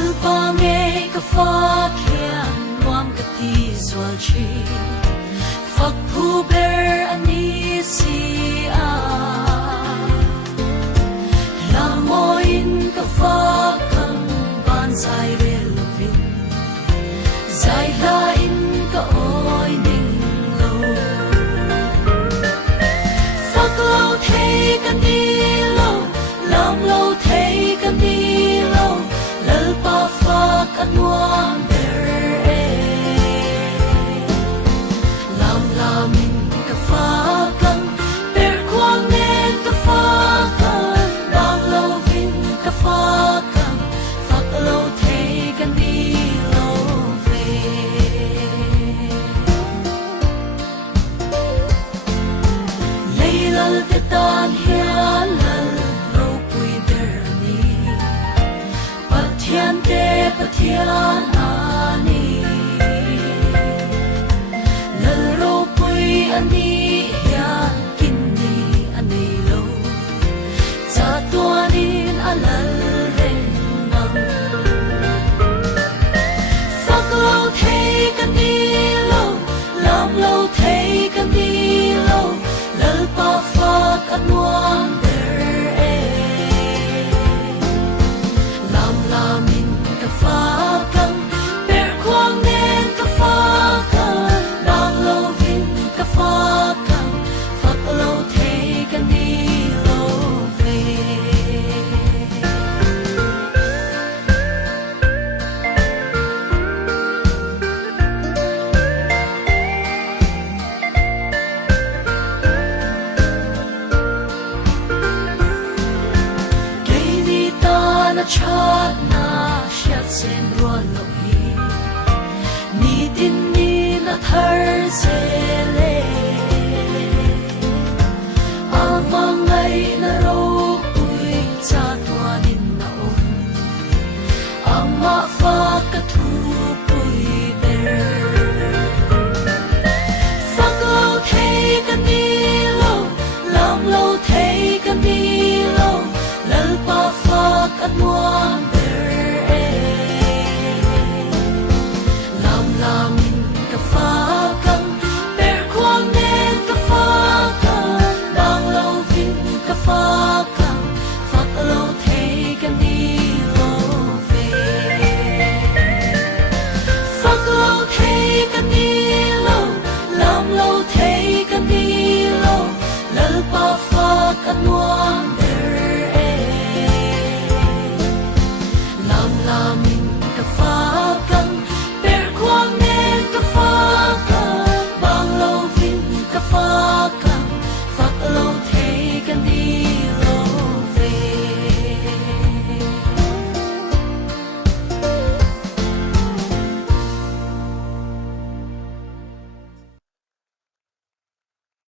Lalpange ka fakyan wam ka tizwal chi Fakpuber anisi Lamoin ka fakang bansay relovin Zay lain ka oy ning lo Faklo thay ka nilo Lam lo thay ka nilo Lalpa fak anwam ber Lam lamin ka fakang ber kwang nen ka fakang Bang lo vin ka fakang Fak lo thay ka nilo ve Leilal te tan hian lal ro pui ber ni Pathian te pathian ani Lal ro pui ani hian kin ni ani lo Cha tuanin alal reng mang Fak lo thay ka ni lo Lam lo thay ka ni lo Lal pa fak anwam ber Lam lamin ka fakang ber kwang nen ka fakang Bang lo vin ka fakang Fak lo thay ka ni lo ve na chat na shat sen ruan lo hi ni tin ni na thar se le amangai na ro pui cha tuanin na om ama fa ka thu